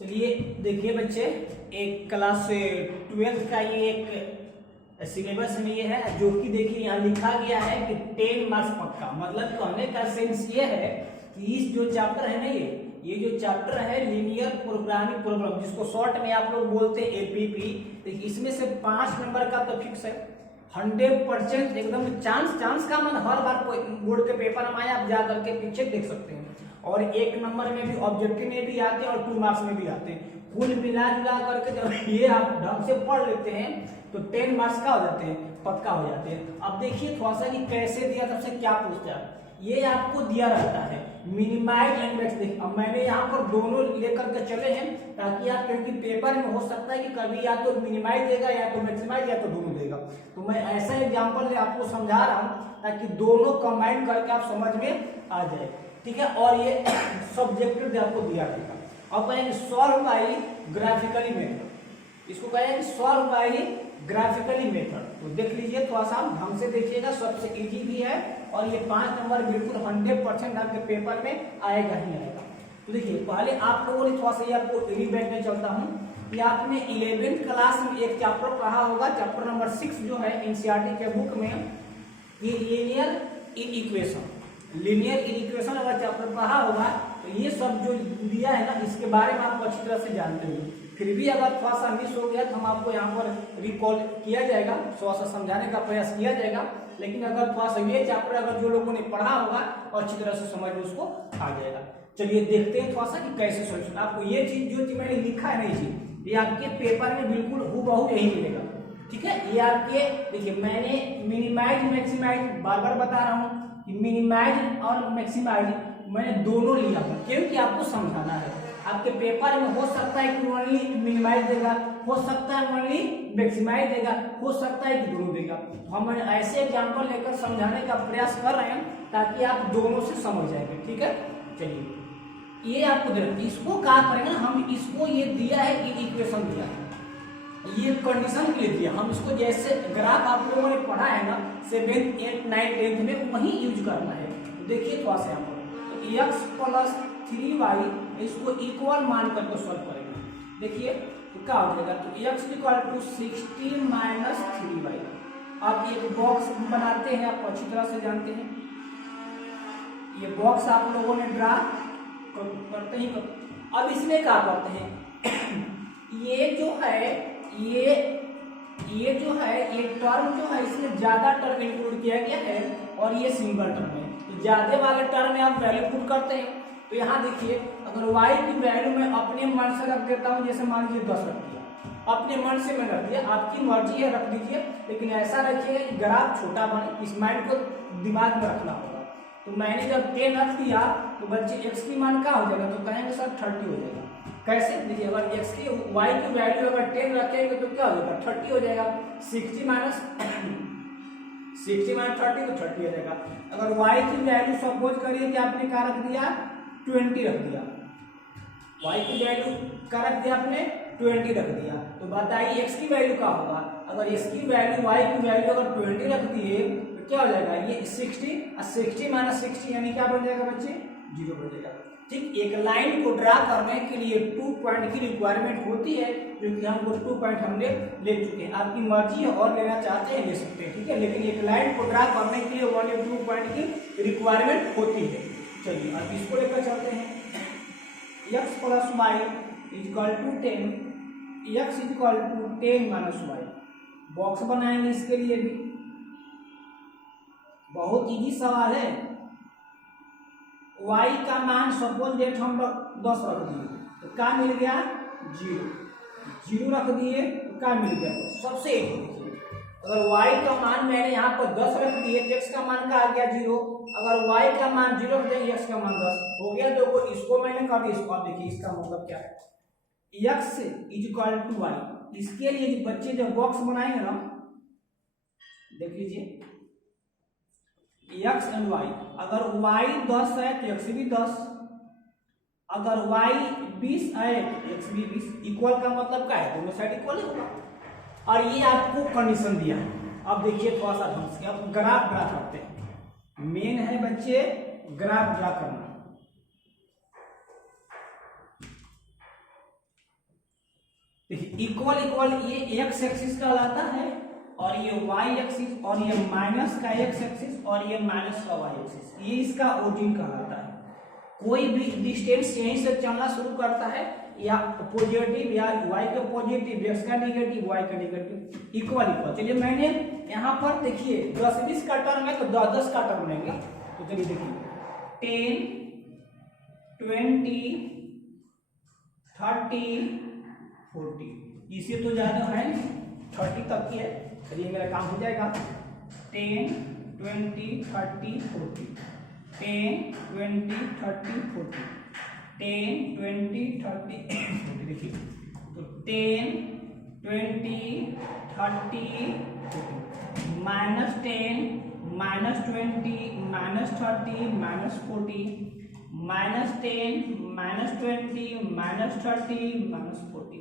चलिए देखिए बच्चे, एक क्लास 12 का ये एक सिलेबस में ये है जो कि देखिए यहाँ लिखा गया है कि 10 मार्क्स पक्का। मतलब कहने का सेंस ये है कि इस जो चैप्टर है ना, ये जो चैप्टर है लीनियर प्रोग्रामिंग प्रोग्राम, जिसको शॉर्ट में आप लोग बोलते हैं एपीपी, देखिए इसमें से 5 नंबर का तो फिक्स है, 100% एकदम चांस का मन हर बार कोई बोर्ड के पेपर में आया, आप जा करके पीछे देख सकते हैं। और 1 नंबर में भी, ऑब्जेक्टिव में भी आते हैं और 2 मार्क्स में भी आते हैं। कुल मिला जुला करके जब ये आप ढंग से पढ़ लेते हैं तो 10 मार्क्स का हो जाते हैं, पक्का हो जाते हैं। अब देखिए थोड़ा सा कि कैसे दिया, तब से क्या पूछता है। ये आपको दिया रहता है मिनिमाइज एंड मैक्स। देखिए अब मैंने यहाँ पर दोनों लेकर के चले हैं ताकि आप, क्योंकि पेपर में हो सकता है कि कभी या तो मिनिमाइज देगा या तो मैक्सिमाइज या तो दोनों देगा, तो मैं ऐसा एग्जांपल आपको समझा रहा हूँ ताकि दोनों कंबाइन करके आप समझ में आ जाए, ठीक है। और ये सब्जेक्टिव आपको दिया रहेगा। अब कहेंगे सॉल्व बाई ग्राफिकली मेथड, इसको कहेंगे सॉल्व बाई ग्राफिकली मेथड। तो देख लीजिए, थोड़ा सा ढंग से देखिएगा, सबसे इजी भी है और ये 5 नंबर बिल्कुल 100% आपके पेपर में आएगा ही आएगा। तो देखिए पहले आप लोगों ने थोड़ा सा ये आपको रिबैक में चलता हूँ कि आपने 11th क्लास में एक चैप्टर पढ़ा होगा, चैप्टर नंबर 6 जो है एनसीईआरटी के बुक में, ये लीनियर इन इक्वेशन अगर चैप्टर पढ़ा होगा तो ये सब जो दिया है ना, इसके बारे में आप अच्छी तरह से जानते हो। फिर भी अगर थोड़ा सा मिस हो गया तो हम आपको यहाँ पर रिकॉल किया जाएगा, थोड़ा सा समझाने का प्रयास किया जाएगा। लेकिन अगर थोड़ा सा ये चैप्टर अगर जो लोगों ने पढ़ा होगा और अच्छी तरह से समझ में उसको आ जाएगा। चलिए देखते हैं थोड़ा सा कि कैसे सोल्यूशन। आपको ये चीज जो चीज मैंने लिखा है ना, ये आपके पेपर में बिल्कुल हूबहू यही मिलेगा, ठीक है। ये आपके देखिए, मैंने मिनिमाइज मैक्सिमाइज बार बार बता रहा हूँ कि मिनिमाइज और मैक्सिमाइज मैंने दोनों लिया है, क्योंकि आपको समझाना है। आपके पेपर में हो सकता है कि ओनली मिनिमाइज देगा, हो सकता है ओनली मैक्सिमाइज देगा, हो सकता है कि दोनों देगा। तो हम ऐसे एग्जांपल लेकर समझाने का प्रयास कर रहे हैं ताकि आप दोनों से समझ जाएंगे, ठीक है। चलिए ये आपको दे, इसको क्या करेंगे ना, हम इसको ये दिया है, इक्वेशन दिया है, ये कंडीशन के लिए दिया। हम इसको जैसे ग्राफ आप लोगों ने पढ़ा है ना 7th 8th 9th 10th में, वही यूज करना है। तो देखिए थोड़ा सा यहाँ पर x प्लस 3y इसको इक्वल मान करके सॉल्व करेंगे। देखिए तो क्या हो जाएगा, तो x equal to 60 minus 3y। अब एक बॉक्स बनाते हैं, आप अच्छी तरह से जानते हैं, ये बॉक्स आप लोगों ने ड्रा करते ही कर। अब इसमें क्या करते हैं ये जो है, ये जो है, ये टर्म जो है इसमें ज्यादा टर्म इंक्लूड किया गया है और ये सिंगल टर्म है। तो ज्यादा वाले टर्म में आप वैल्यू पुट करते हैं। तो यहाँ देखिए, अगर y की वैल्यू मैं अपने मन से रख देता हूँ, जैसे मान लीजिए 10 रख दिया, अपने मन से मैं रख दिया, आपकी मर्जी है रख दीजिए, लेकिन ऐसा रखिएगा कि ग्राफ छोटा बने, इस माइंड को दिमाग में रखना होगा। तो मैंने जब 10 रख दिया तो बच्चे x की मान क्या हो जाएगा, तो कहेंगे सर 30 हो जाएगा। कैसे, देखिए अगर x की y की वैल्यू अगर 10 रखेंगे तो क्या हो जाएगा, 30 हो जाएगा। 60 माइनस 30 तो 30 हो जाएगा। अगर y की वैल्यू सपोज करिए कि आपने क्या रख दिया, 20 रख दिया, y की वैल्यू क्या रख दिया आपने, 20 रख दिया, तो बताइए x की वैल्यू क्या होगा। अगर x की वैल्यू, y की वैल्यू अगर 20 रख दिए तो क्या हो जाएगा, ये 60 माइनस 60 यानी क्या बन जाएगा बच्चे, 0 बन जाएगा। ठीक, एक लाइन को ड्रा करने के लिए 2 पॉइंट की रिक्वायरमेंट होती है, जो कि हमको 2 पॉइंट हमने ले चुके हैं। आपकी मर्जी है और लेना चाहते हैं ले सकते हैं, ठीक है, लेकिन एक लाइन को ड्रा करने के लिए ओनली 2 पॉइंट की रिक्वायरमेंट होती है। चलिए अब इसको लेकर चलते हैं। x plus y equal to 10, x equal to 10 minus y. Box बनाएंगे इसके लिए भी, बहुत इजी सवाल है। y का मान सपोज डेट हम 10 रख दिए तो क्या मिल गया, 0 रख दिए तो क्या मिल गया, सबसे एक देखिए, अगर y का मान मैंने यहाँ पर 10 रख दिए, x का मान क्या आ गया 0, अगर y का मान 0 रख दिया, x का मान 10 हो गया। देखो इसको मैंने कर दिया, इसको आप देखिए, इसका मतलब क्या है, x is equal to y। इसके लिए बच्चे जब बॉक्स बनाएंगे ना, देख लीजिए x एंड y, अगर y 10 है तो x भी 10, अगर y 20 है तो x भी 20। इक्वल का मतलब क्या है, दोनों साइड इक्वल ही होगा। और ये आपको कंडीशन दिया है। अब देखिए थोड़ा सा ढंग से, अब ग्राफ ड्रा करते हैं। मेन है बच्चे ग्राफ ड्रा करना। देखिए इक्वल इक्वल ये एक्स एक्सिस कहलाता है और ये वाई एक्सिस और ये माइनस का एक्स एक्सिस और ये माइनस का वाई एक्सिस, ये इसका ओरिजिन कहलाता है। कोई भी डिस्टेंस यहीं से चलना शुरू करता है या पॉजिटिव या y का पॉजिटिव x का नेगेटिव y का नेगेटिव इक्वल इक्वल। चलिए मैंने यहाँ पर देखिए 10-20 का टर्म है तो 10-10 का टर्म लेंगे। तो चलिए देखिए 10 20 30 40, इससे तो ज्यादा है 30 तक की है। चलिए मेरा काम हो जाएगा 10 20 30 40 10 20 30 40 10 20 30 40। देखिए तो 10 20 30 40 minus 10 minus 20 minus 30 minus 40 minus 10 minus 20 minus 30 minus 40।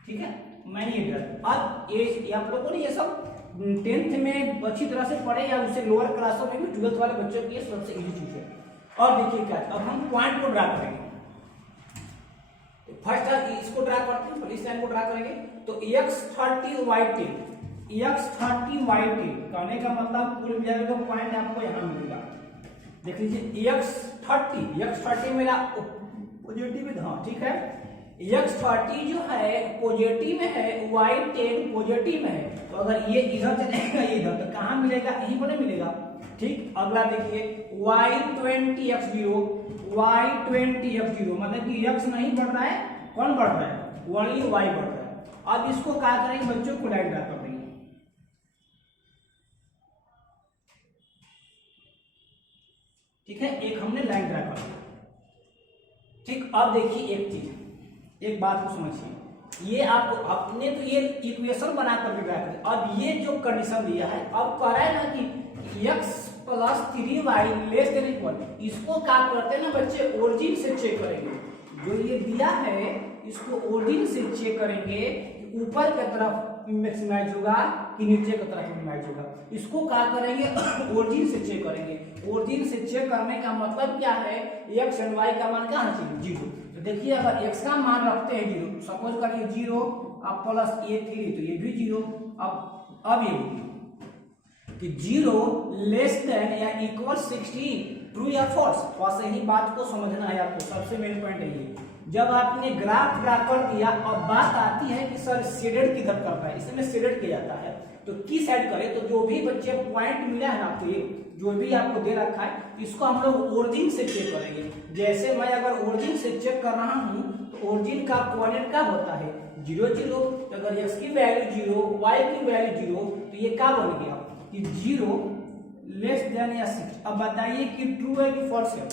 ठीक है, मैंने ये कर अब ये आप लोगों ने ये सब 10th में अच्छी तरह से पढ़े या उससे लोअर क्लासों में भी 12th वाले बच्चों की सबसे इजी चीज है। और देखिए क्या, अब हम पॉइंट को ड्रा करेंगे। फर्स्ट इसको ड्रा करते हैं, पहले इस लाइन को ड्रा करेंगे। तो x30 y10 x30 y10 कहने का मतलब कुल मिलाकर का पॉइंट आपको यहाँ मिलेगा। देख लीजिए x30 मेरा पॉजिटिव है, हाँ ठीक है। x30 जो है पॉजिटिव में है, y10 पॉजिटिव में है। तो अगर ये इधर चलेगा ये इधर, तो कहाँ मिलेगा, यहीं पर मिलेगा। ठीक, अगला देखिए y20 x0 मतलब कि x नहीं बढ़ रहा है, कौन बढ़ रहा है, ओनली y बढ़ रहा है। अब इसको क्या करेंगे बच्चों को लाइन ड्रा कर देंगे। ठीक है, एक हमने लाइन ड्रा कर दिया। ठीक, अब देखिए एक चीज, एक बात को समझिए, ये आपको अपने तो ये इक्वेशन बना करके ड्रा करें। अब ये जो कंडीशन दिया है, अब कह रहा है ना कि x plus 3y less than equal, इसको क्या करते हैं ना बच्चे, ओरिजिन से चेक करेंगे। जो ये दिया है इसको ओरिजिन से चेक करेंगे कि ऊपर की तरफ मैक्सिमाइज होगा कि नीचे की तरफ मिनिमाइज होगा। इसको क्या करेंगे ओरिजिन से चेक करेंगे। ओरिजिन से चेक करने का मतलब क्या है, x एंड y का मान कहाँ चाहिए 0। तो देखिए अगर x का मान रखते हैं 0, सपोज करिए 0 अब प्लस ये 3 तो ये भी 0। अब ये कि 0 लेस देन या इक्वल 60 ट्रू या फॉल्स। थोड़ा सा ही बात को समझना है आपको, सबसे मेन पॉइंट है ये। जब आपने ग्राफ ड्रा कर दिया, अब बात आती है कि सर शेडेड किधर करना है, इसमें शेडेड किया जाता है तो किस साइड करें। तो जो भी बच्चे पॉइंट मिला है आपको, ये जो भी आपको दे रखा है, इसको हम लोग ओरिजिन से चेक करेंगे। जैसे मैं अगर ओरिजिन से चेक कर रहा हूँ तो ओरिजिन का कोऑर्डिनेट क्या होता है 0 0। तो अगर x की वैल्यू 0 y की वैल्यू 0 तो ये क्या बन गया कि 0 लेस देन या 6। अब बताइए कि ट्रू है कि फॉल्स है।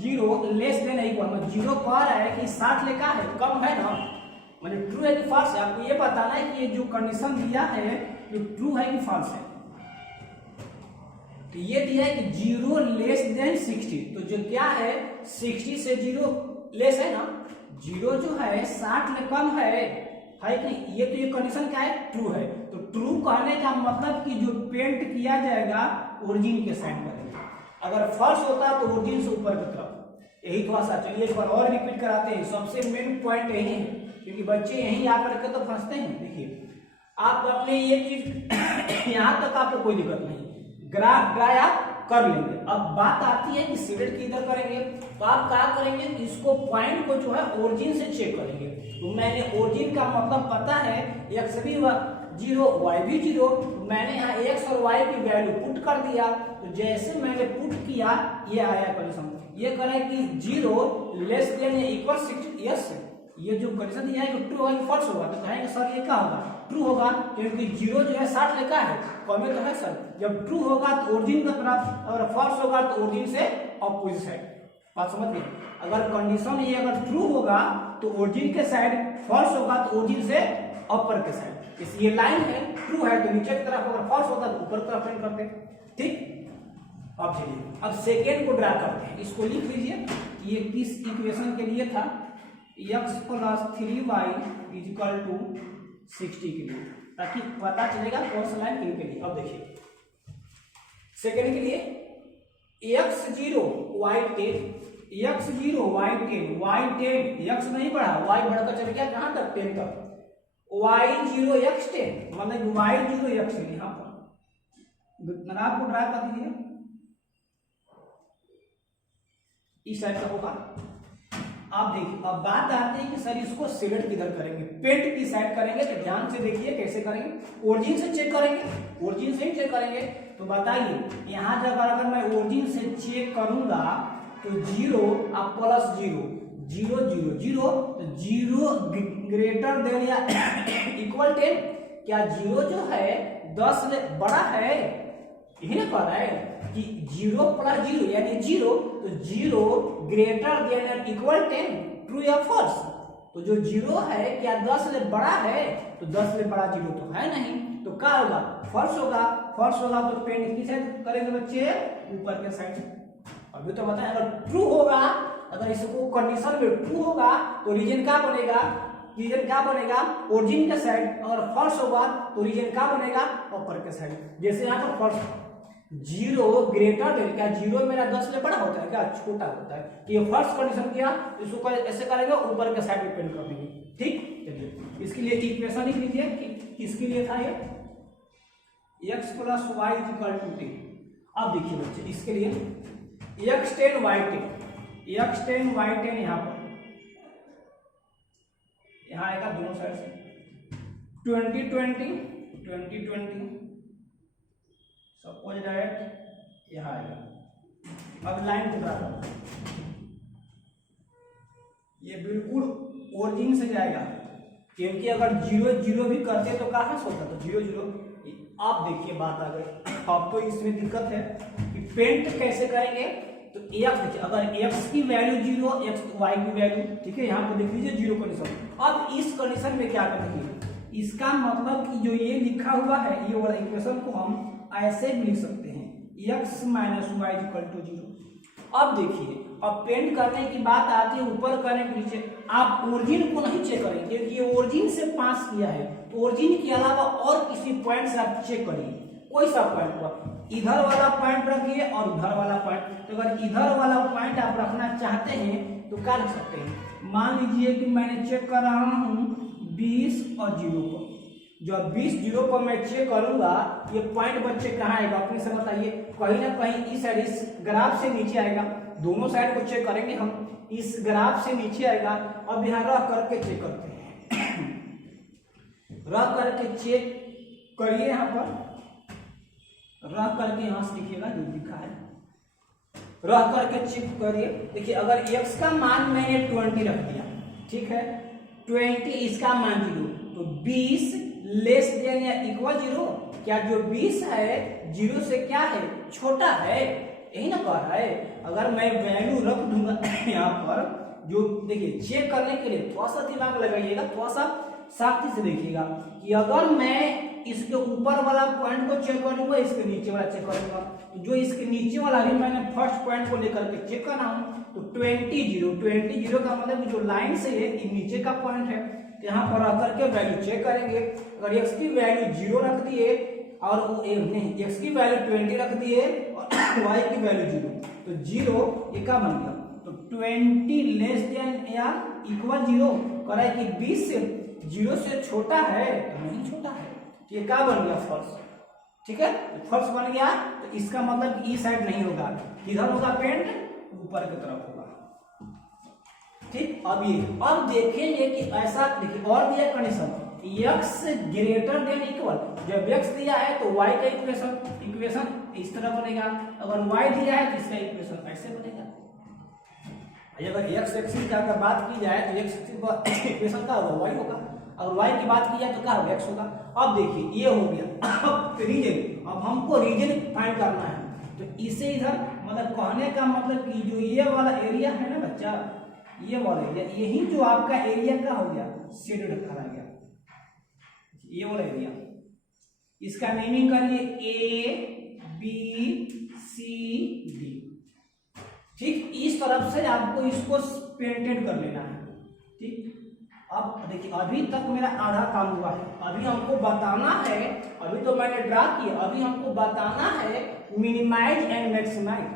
0 लेस देन इक्वल, मतलब 0 कह रहा है कि 60 लेका है, कम है ना, मतलब ट्रू है कि फॉल्स है। आपको ये बताना है कि ये जो कंडीशन दिया है ये ट्रू है कि फॉल्स है। तो ये दिया है कि 0 लेस देन 60, तो जो क्या है 60 से 0 लेस है ना, 0 जो है 60 में कम है कि नहीं, ये तो ये कंडीशन क्या है ट्रू है। तो ट्रू कहने का मतलब कि जो पेंट किया जाएगा ओरिजिन के साइड करेंगे। अगर फॉल्स होता तो ओरिजिन से ऊपर की तरफ। यही थोड़ा सा चलिए एक बार और रिपीट कराते हैं, सबसे मेन पॉइंट यही है क्योंकि बच्चे यहीं आकर के तो फंसते हैं। देखिए आप अपने ये चीज यहाँ तक आपको कोई दिक्कत नहीं, ग्राफ ड्रा कर लेंगे। अब बात आती है कि शेडेड किधर करेंगे, तो आप क्या करेंगे, इसको पॉइंट को जो है ओरिजिन से चेक करेंगे। तो मैंने ओरिजिन का मतलब पता है, x भी 0 y भी 0, तो मैंने यहाँ x और y की वैल्यू पुट कर दिया। तो जैसे मैंने पुट किया ये आया कंडीशन, ये कह रहा है कि 0 लेस देन या इक्वल 60। यस, ये जो कंडीशन दिया है ट्रू होगा कि फॉल्स होगा, तो कहेंगे सर ये क्या होगा ट्रू होगा, क्योंकि 0 जो है 60 लिखा है, कमे तो है सर। जब ट्रू होगा तो ओरिजिन की तरफ, अगर फॉल्स होगा तो ओरिजिन से ऑपोजिट साइड। बात समझ गए। अगर कंडीशन ये अगर ट्रू होगा तो ओरिजिन के साइड, फॉल्स होगा तो ओरिजिन से अपर के साइड। इस ये लाइन है ट्रू है तो नीचे की तरफ, अगर फॉल्स होता तो ऊपर की तरफ पेंट करते। ठीक, अब चलिए अब सेकेंड को ड्रा करते हैं। इसको लिख लीजिए, ये किस इक्वेशन के लिए था, x plus 3y is equal to 60 के लिए, ताकि पता चलेगा कौन सा लाइन किन के लिए। अब देखिए सेकेंड के लिए x0 y10 x0 y10 x नहीं बढ़ा, y बढ़कर चल गया कहां तक 10 तक, y0 x10 मतलब y0 x10 यहाँ पर ग्राफ को ड्रा कर दीजिए, इस साइड का होगा। आप देखिए अब बात आती है कि सर इसको सिलेक्ट किधर करेंगे, पेंट की साइड करेंगे, तो ध्यान से देखिए कैसे करेंगे, ओरिजिन से चेक करेंगे, ओरिजिन से ही चेक करेंगे। तो बताइए यहाँ जब अगर मैं ओरिजिन से चेक करूंगा तो 0 अब प्लस 0 0 0 0 तो 0 ग्रेटर देन या इक्वल 10, क्या 0 जो है 10 से बड़ा है, यही ना कह रहा है कि 0 प्लस 0 यानी 0, तो 0 ग्रेटर देन या इक्वल 10, ट्रू या फॉल्स। तो जो 0 है क्या 10 से बड़ा है, तो 10 से बड़ा 0 तो है नहीं, तो क्या होगा फॉल्स होगा, फॉल्स होगा तो पेन किस साइड करेंगे बच्चे, ऊपर के साइड। अभी तो बताएं अगर ट्रू होगा, अगर इसको कंडीशन में ट्रू होगा तो रीजन क्या बनेगा, रीजन क्या बनेगा ओरिजिन के साइड, अगर फॉल्स होगा तो रीजन क्या बनेगा ऊपर के साइड। जैसे यहाँ पर फॉल्स 0 ग्रेटर देन, क्या 0 मेरा 10 से बड़ा होता है क्या, छोटा होता है, तो ये फर्स्ट कंडीशन किया, इसको ऐसे करेंगे ऊपर के साइड में पेंट कर देंगे। ठीक, चलिए इसके लिए इक्वेशन लिख लीजिए कि किसके लिए था ये, x plus y equal to 10। अब देखिए बच्चे इसके लिए x10 y10 यहाँ पर यहाँ आएगा दोनों साइड से 20 सपोज डायरेक्ट यहाँ आएगा। अब लाइन को ड्रा करो, ये बिल्कुल ओरिजिन से जाएगा, क्योंकि अगर 0 0 भी करते तो कहाँ से होता, तो 0 0। आप देखिए बात आ गई। अब तो इसमें दिक्कत है कि पेंट कैसे करेंगे, तो x देखिए अगर x की वैल्यू 0 x y की वैल्यू, ठीक है, यहाँ पे देख लीजिए 0 कंडीशन। अब इस कंडीशन में क्या करेंगे, इसका मतलब कि जो ये लिखा हुआ है ये वाला इक्वेशन को हम ऐसे भी लिख सकते हैं x minus y equal to 0। अब देखिए अब पेंट करने की बात आती है ऊपर करने के नीचे, आप ओरिजिन को नहीं चेक करेंगे क्योंकि ये ओरिजिन से पास किया है, तो ओरिजिन के अलावा और किसी पॉइंट से आप चेक करिए, कोई सा पॉइंट पर, इधर वाला पॉइंट रखिए और उधर वाला पॉइंट। तो अगर इधर वाला पॉइंट आप रखना चाहते हैं तो क्या रख सकते हैं, मान लीजिए कि मैंने चेक कर रहा हूँ 20 और 0 पर, जब 20 0 पर मैं चेक करूंगा ये पॉइंट बच्चे कहाँ आएगा अपने से बताइए, कहीं ना कहीं इस साइड इस ग्राफ से नीचे आएगा। दोनों साइड को चेक करेंगे हम, इस ग्राफ से नीचे आएगा। अब यहाँ रह करके चेक करते हैं, रह करके चेक करिए, यहाँ पर रह करके यहाँ से लिखिएगा जो लिखा है, रह करके चेक करिए। देखिए अगर x का मान मैंने 20 रख दिया, ठीक है, 20 इसका मान 0, तो 20 लेस देन या इक्वल 0, क्या जो 20 है 0 से क्या है छोटा है, यही ना कह रहा है। अगर मैं वैल्यू रख दूंगा यहाँ पर, जो देखिए चेक करने के लिए थोड़ा सा दिमाग लगाइएगा, थोड़ा सा साख्ती से देखिएगा कि अगर मैं इसके ऊपर वाला पॉइंट को चेक करूंगा, इसके नीचे वाला चेक करूंगा, तो जो इसके नीचे वाला भी मैंने फर्स्ट पॉइंट को लेकर के चेक कर रहा हूँ, तो 20 0 का मतलब जो लाइन से है ये नीचे का पॉइंट है, तो यहाँ पर आकर के वैल्यू चेक करेंगे। अगर x की वैल्यू 0 रख दिए और नहीं x की वैल्यू 20 रख दिए और y की वैल्यू 0, तो 0 ये क्या बन गया, तो 20 लेस देन या इक्वल 0 करे कि 20 से 0 से छोटा है, तो नहीं छोटा है, तो ये क्या बन गया फॉल्स। ठीक है, फॉल्स बन गया, तो इसका मतलब ई साइड नहीं होगा, किधर होगा पेंट, ऊपर की तरफ होगा। ठीक, अब देखेंगे कि ऐसा देखिए और दिया condition x greater than equal, जब x दिया है तो y का इक्वेशन इस तरह बनेगा, अगर y दिया है तो इसका इक्वेशन ऐसे बनेगा। अगर x एक्सिस का अगर बात की जाए तो x एक्सिस का इक्वेशन क्या होगा, y होगा, अगर y की बात की जाए तो क्या होगा, x होगा। अब देखिए ये हो गया, अब रीजन, अब हमको रीजन फाइंड करना है, तो इसे इधर मतलब कहने का मतलब कि जो ये वाला एरिया है ना बच्चा, ये वाला एरिया, यही जो आपका एरिया का हो गया शेडेड करा गया, ये वाला एरिया, इसका नेमिंग करिए A B C D। ठीक, इस तरफ से आपको इसको पेंटेड कर लेना है। ठीक, अब देखिए अभी तक मेरा आधा काम हुआ है, अभी हमको बताना है, अभी तो मैंने ड्रा किया, अभी हमको बताना है मिनिमाइज एंड मैक्सिमाइज,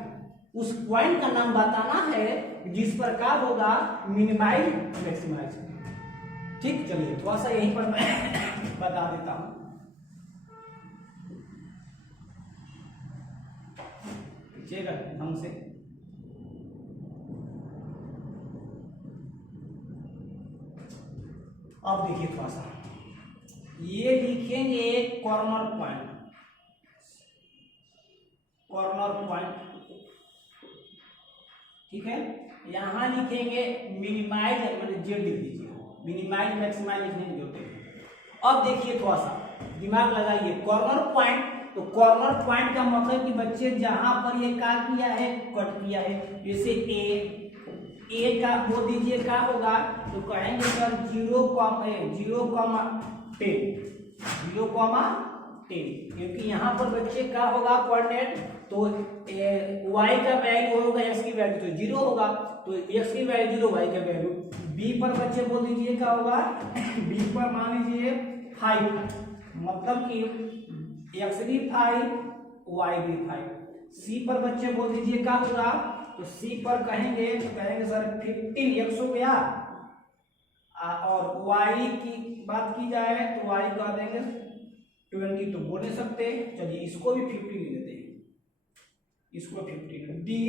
उस पॉइंट का नाम बताना है जिस पर का होगा मिनिमाइज मैक्सिमाइज। ठीक, चलिए थोड़ा सा यहीं पर मैं बता देता हूं। देखिएगा ढंग से, अब देखिए थोड़ा सा ये लिखेंगे कॉर्नर पॉइंट, कॉर्नर पॉइंट, ठीक है। यहां लिखेंगे मिनिमाइज, मतलब जेड लिख दीजिए, मिनिमाइज मैक्सिमाइज लिखने की जरूरत है। अब देखिए थोड़ा सा दिमाग लगाइए, कॉर्नर पॉइंट, तो कॉर्नर पॉइंट का मतलब कि बच्चे जहां पर ये का किया है, कट किया है, जैसे ए का बोल दीजिए का होगा, तो कहेंगे सर 0,10, 0,10, क्योंकि यहाँ पर बच्चे का होगा कोऑर्डिनेट, तो y का वैल्यू होगा x की वैल्यू तो 0 होगा, तो x की वैल्यू 0, y का वैल्यू। b पर बच्चे बोल दीजिए क्या होगा, b पर मान लीजिए 5, मतलब कि x भी 5, y भी 5। c पर बच्चे बोल दीजिए क्या होगा, तो c पर कहेंगे तो कहेंगे सर 15 x हो गया, और y की बात की जाए तो y का देंगे 20, तो बोल नहीं सकते, चलिए इसको भी 50 ले लेते हैं, इसको 50 डी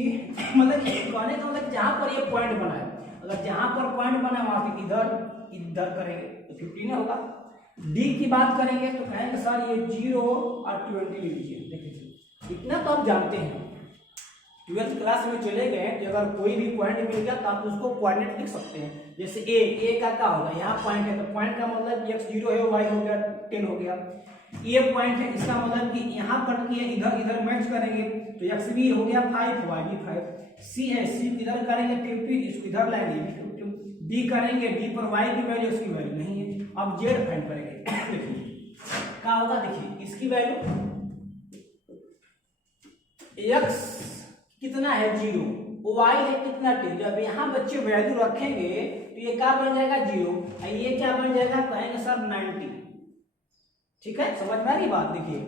मतलब कहने का मतलब जहां पर ये पॉइंट बना है, अगर जहां पर पॉइंट बना वहां पे इधर करेंगे तो 15 होगा। डी की बात करेंगे तो कहेंगे सर ये 0 और 20 ले लीजिए। देखिए इतना तो आप जानते हैं, 12th क्लास में चले गए कि अगर कोई भी पॉइंट मिल गया तो आप उसको कोऑर्डिनेट लिख सकते हैं। जैसे ए का क्या होगा, यहाँ पॉइंट है तो पॉइंट का मतलब x 0 है, y हो गया 10 हो गया। ये पॉइंट है, इसका मतलब कि यहाँ कट किए इधर इधर मैच करेंगे तो x भी हो गया 5, y भी 5। c है, c इधर करेंगे 50, इसको इधर लाएंगे 50। d करेंगे, d पर y की वैल्यू उसकी वैल्यू नहीं है। अब z फाइंड करेंगे, देखिए क्या होगा, देखिए इसकी वैल्यू x कितना है 0, y है कितना 10। जब यहाँ बच्चे वैल्यू रखेंगे तो ये क्या बन जाएगा 0, ये क्या बन जाएगा, कहेंगे सर 90। ठीक है, समझ में आ रही बात। देखिए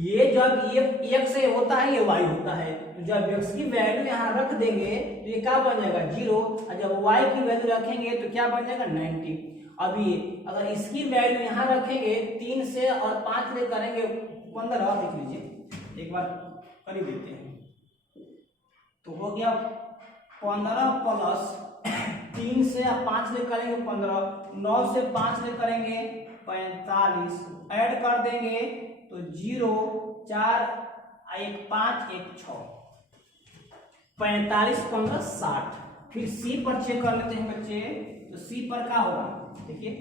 ये जब ये x से होता है, ये y होता है, तो जब x की वैल्यू यहाँ रख देंगे तो ये क्या बन जाएगा 0, और जब y की वैल्यू रखेंगे तो क्या बन जाएगा 90। अब ये अगर इसकी वैल्यू यहाँ रखेंगे 3 से और 5 से करेंगे 15, देख लीजिए एक बार कर ही देते हैं, तो हो गया 15 प्लस 3 से 5 से करेंगे 15, 9 से 5 से करेंगे 45, ऐड कर देंगे तो 0, 4, 1, 5, 1, 6, 45, 15, 60। फिर सी पर चेक कर लेते हैं बच्चे, तो सी पर क्या होगा, देखिए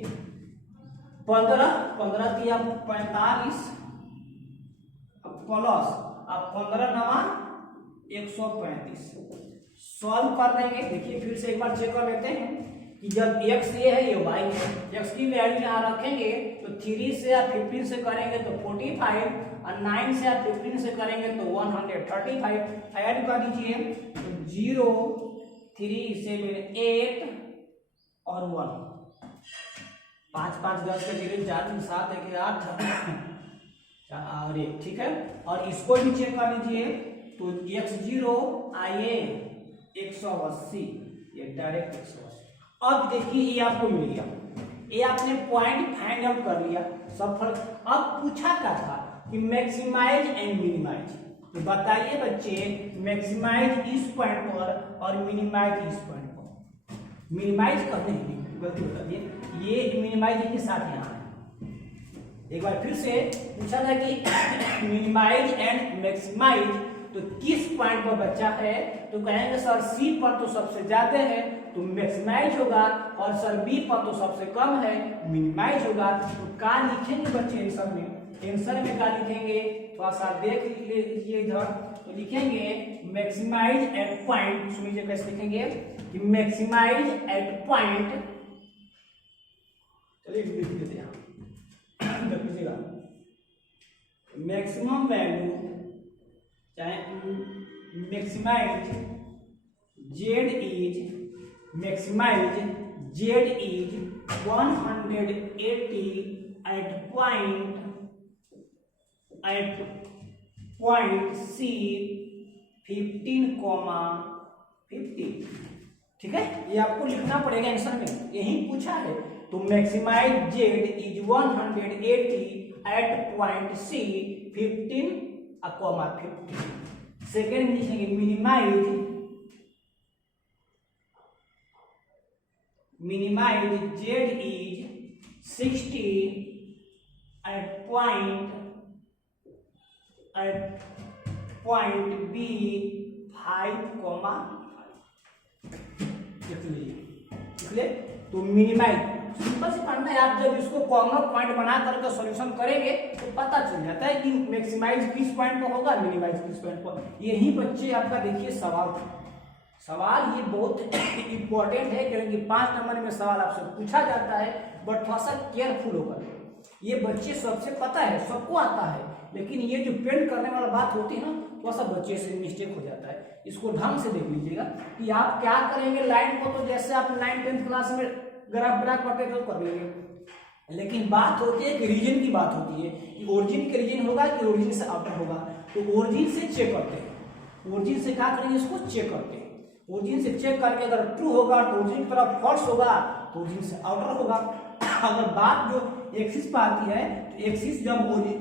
15 किया 45 प्लस अब 15 नवा 135, सॉल्व कर देंगे। देखिए फिर से एक बार चेक कर लेते हैं कि जब x ये है, ये y है, x की वैल्यू यहाँ रखेंगे तो 3 से आप 15 से करेंगे तो 45, और 9 से आप 15 से करेंगे तो 135। ऐड कर दीजिए तो 0, 3, 7, 8 और 1, 5, 5, 10 के 0, 4, 7, 1, 8 और 1। ठीक है, और इसको भी चेक कर लीजिए तो x0 आइए 180, ये डायरेक्ट 180। अब देखिए ये आपको मिल गया, ये आपने पॉइंट फाइंड आउट कर लिया सब फर्क। अब पूछा क्या था कि मैक्सिमाइज एंड मिनिमाइज, तो बताइए बच्चे मैक्सिमाइज इस पॉइंट पर और मिनिमाइज इस पॉइंट पर। मिनिमाइज करने की गलती बता दिए, ये मिनिमाइज के साथ यहाँ है। एक बार फिर से पूछा था कि मिनिमाइज एंड मैक्सिमाइज, तो किस पॉइंट पर बच्चा है, तो कहेंगे सर सी पर तो सबसे ज्यादा है तो मैक्सिमाइज होगा, और सर बी पर तो सबसे कम है मिनिमाइज होगा। तो क्या लिखेंगे बच्चे आंसर में, आंसर में क्या लिखेंगे, थोड़ा सा देख लीजिए इधर, तो लिखेंगे मैक्सिमाइज एट पॉइंट। सुनिए कैसे लिखेंगे कि मैक्सिमाइज एट पॉइंट, चलिए लिख देते हैं मैक्सिमम वैल्यू चाहे maximize Z is 180 at point C 15, 50। ठीक है, ये आपको लिखना पड़ेगा आंसर में, यही पूछा है। तो maximise Z is 180 at point C 15,50। Second लिखेंगे minimise Z is 60 at point B 5,5। लिख ले। तो मिनिमाइज सिंपल से पढ़ना है, आप जब इसको कॉर्नर पॉइंट बना करके सॉल्यूशन करेंगे तो पता चल जाता है कि मैक्सिमाइज किस पॉइंट पर होगा, मिनिमाइज किस पॉइंट पर। यही बच्चे आपका देखिए सवाल ये बहुत इंपॉर्टेंट है, क्योंकि 5 नंबर में सवाल आपसे पूछा जाता है, बट थोड़ा सा केयरफुल होकर। ये बच्चे सबसे पता है, सबको आता है, लेकिन ये जो पेंट करने वाला बात होती है ना, थोड़ा सा बच्चे से मिस्टेक हो जाता है। इसको ढंग से देख लीजिएगा कि आप क्या करेंगे लाइन को, तो जैसे आप 9th 10th क्लास में ग्राफ ड्रा करते तो कर लेंगे, लेकिन बात होती है कि रीजन की बात होती है कि ओरिजिन के रीजन होगा कि ओरिजिन से आउटर होगा। तो ओरिजिन से चेक करते हैं, ओरिजिन से क्या करेंगे, इसको चेक करते हैं। ओरिजिन से चेक करके अगर ट्रू होगा तो ओरिजिन की तरफ फॉल्स होगा तो ओरिजिन से आउटर होगा। अगर बात जो एक्सिस पर आती है, तो एक्सिस जब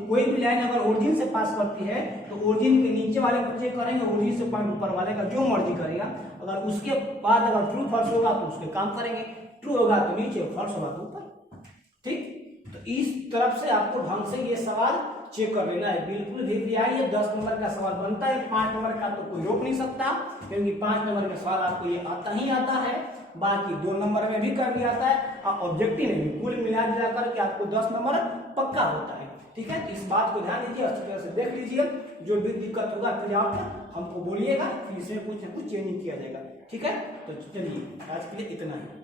कोई भी लाइन अगर ओरिजिन से पास करती है तो ओरिजिन के नीचे वाले को चेक करेंगे, ओरिजिन से पॉइंट ऊपर वाले का जो मर्जी करेगा। अगर उसके बाद अगर ट्रू फॉल्स होगा तो उसके काम करेंगे, ट्रू होगा तो नीचे, फॉल्स होगा तो ऊपर। ठीक, तो इस तरफ से आपको ढंग से ये सवाल चेक कर लेना है। बिल्कुल धीरे धीरे आइए, 10 नंबर का सवाल बनता है, 5 नंबर का तो कोई रोक नहीं सकता, क्योंकि 5 नंबर में सवाल आपको ये आता ही आता है। बाकी 2 नंबर में भी कर दिया जाता है और ऑब्जेक्टिव में भी, कुल मिला जुला करके आपको 10 नंबर पक्का होता है। ठीक है, तो इस बात को ध्यान दीजिए, अच्छी तरह से देख लीजिए। जो भी दिक्कत होगा फिर आप हमको बोलिएगा, फिर इसमें कुछ ना कुछ चेंजिंग किया जाएगा। ठीक है, तो चलिए आज के लिए इतना ही।